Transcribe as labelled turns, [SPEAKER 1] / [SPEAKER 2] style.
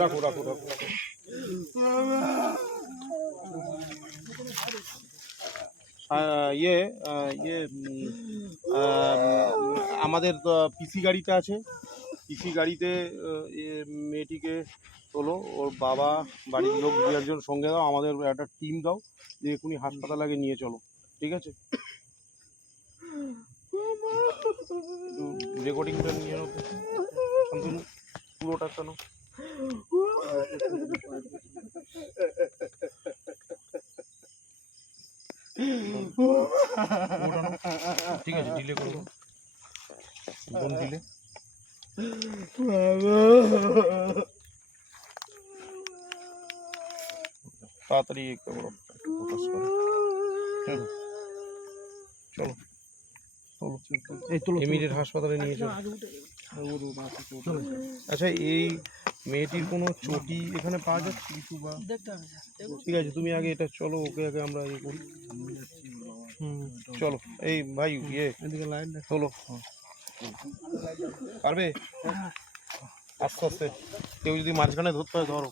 [SPEAKER 1] রাখো রাখো ইয়ে ইয়ে আমাদের পিসি গাড়িটা আছে। পিসি গাড়িতে মেয়েটিকে তোলো, ওর বাবা বাড়ির লোক দু একজন সঙ্গে দাও, আমাদের একটা টিম দাও, দিয়ে এখুনি হাসপাতালে আগে নিয়ে চলো, ঠিক আছে? রেকর্ডিংটা নিয়ে নাও পুরোটা কেন ঠিক আছে ডিলে করব ডিলে তাড়াতাড়ি। চলো। ইমিডিয়েট হাসপাতালে নিয়ে চলো। আচ্ছা এই মেয়েটির কোনো চটি এখানে পাওয়া যাচ্ছে কিছু বা? ঠিক আছে তুমি আগে এটা চলো ওকে আগে আমরা ইয়ে করি। হুম চলো। এই ভাই ইয়ে।
[SPEAKER 2] এদিকে লাইন
[SPEAKER 1] চলো। পারবে? আস্তে আস্তে। কেউ যদি মাঝখানে ধরতে হয় ধরো।